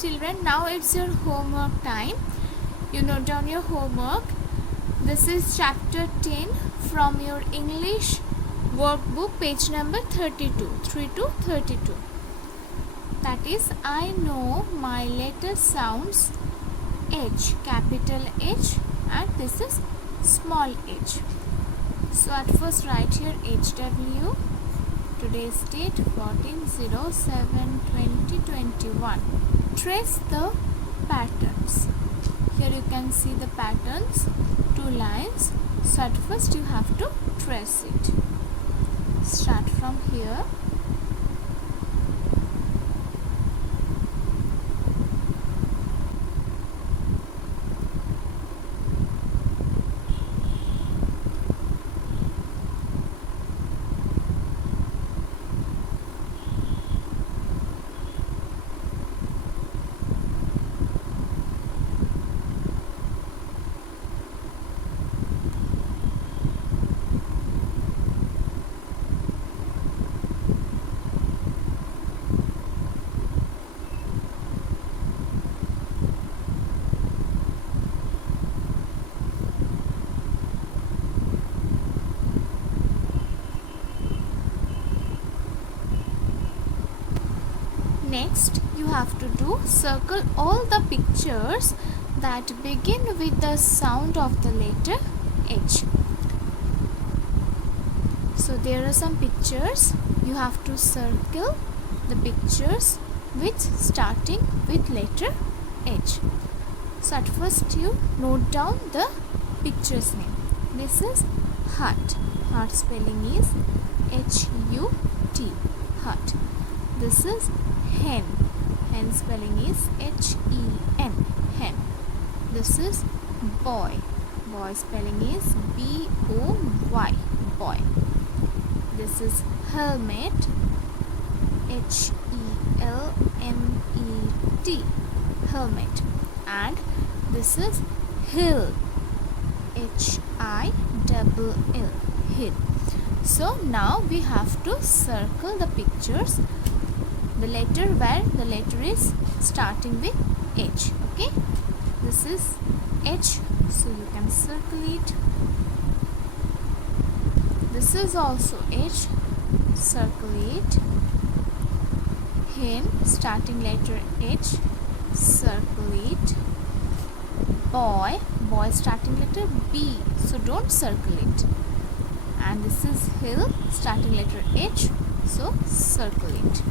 Children, now it's your homework time. You note down your homework. This is chapter 10 from your English workbook, page number 32, 3 to 32. That is, I know my letter sounds H, capital H, and this is small h. So at first write here HW. Today's date 14/07/2021. Trace the patterns. Here you can see the patterns, 2 lines. So at first you have to trace it. Start from here. Next, you have to circle all the pictures that begin with the sound of the letter H. So there are some pictures. You have to circle the pictures which starting with letter H. So at first you note down the picture's name. This is hut. Hut spelling is H-U-T. Hut. This is hen. Hen spelling is H-E-N. Hen. This is boy. Boy spelling is B-O-Y. Boy. This is helmet. H-E-L-M-E-T. Helmet. And this is hill. H-I-L-L. Hill. So now we have to circle the pictures, the letter where the letter is starting with H. Okay, this is H, so you can circle it. This is also H, circle it. Hen, starting letter H, circle it. Boy, boy starting letter B, so don't circle it. And this is hill, starting letter H, so circle it.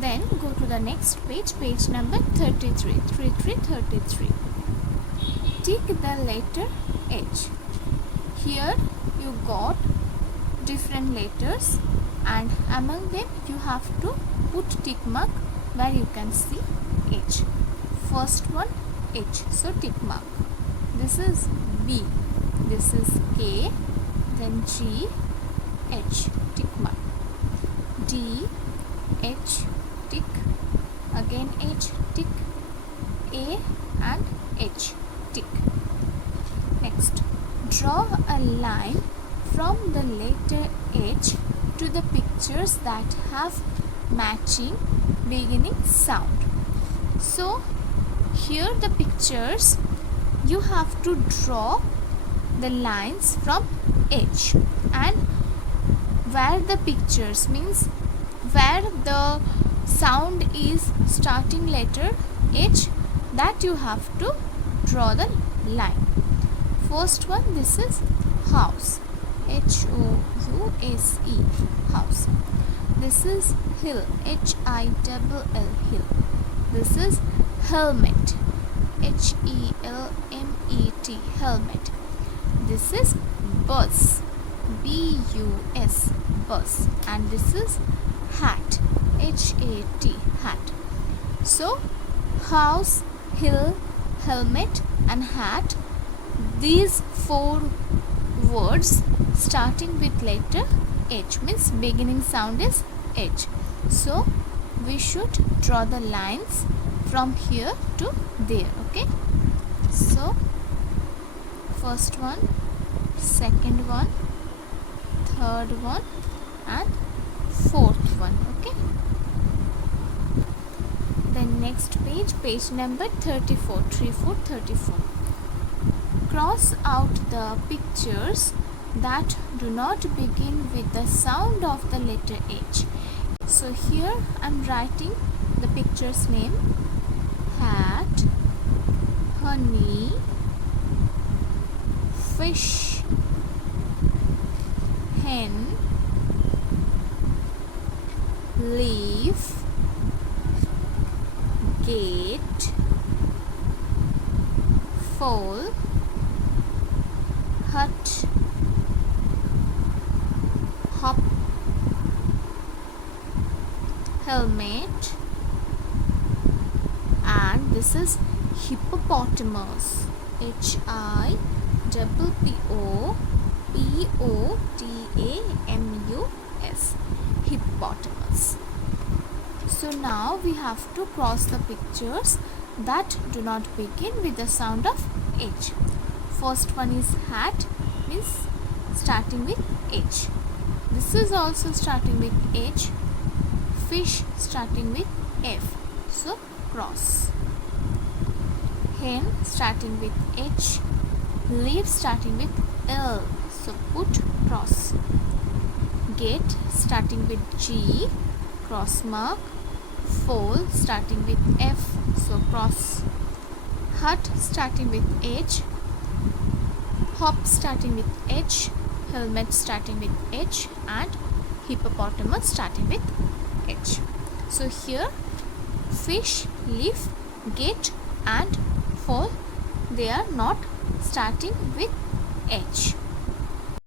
Then go to the next page, page number 33, 33. Tick the letter H. Here you got different letters, and among them you have to put tick mark where you can see H. First one H, so tick mark. This is B, this is K, then G, H, tick mark. D, H, tick, again H, tick, A and H, tick. Next, draw a line from the letter H to the pictures that have matching beginning sound. So here the pictures, you have to draw the lines from H, and where the pictures means where the sound is starting letter H, that you have to draw the line. First one, this is house. H-O-U-S-E. House. This is hill. H-I-L-L. Hill. This is helmet. H-E-L-M-E-T. Helmet. This is bus. B-U-S. Bus. And this is hat. H-A-T. Hat. So house, hill, helmet and hat, these 4 words starting with letter H means beginning sound is H. So we should draw the lines from here to there. Okay, so first one, second one, third one and fourth one. 1. Okay. Then next page, page number 34. 34. Cross out the pictures that do not begin with the sound of the letter H. So here I am writing the picture's name: hat, honey, fish, hen, leaf, gate, foal, hut, hop, helmet, and this is hippopotamus. Hippopotamus. Hippopotamus. So now we have to cross the pictures that do not begin with the sound of H. First one is hat, means starting with H. This is also starting with H. Fish starting with F. So cross. Hen starting with H. Leaf starting with L. So put cross. Gate starting with G. Cross mark. Foal starting with F. So cross. Hut starting with H. Hop starting with H. Helmet starting with H. And hippopotamus starting with H. So here fish, leaf, gate and foal, they are not starting with H.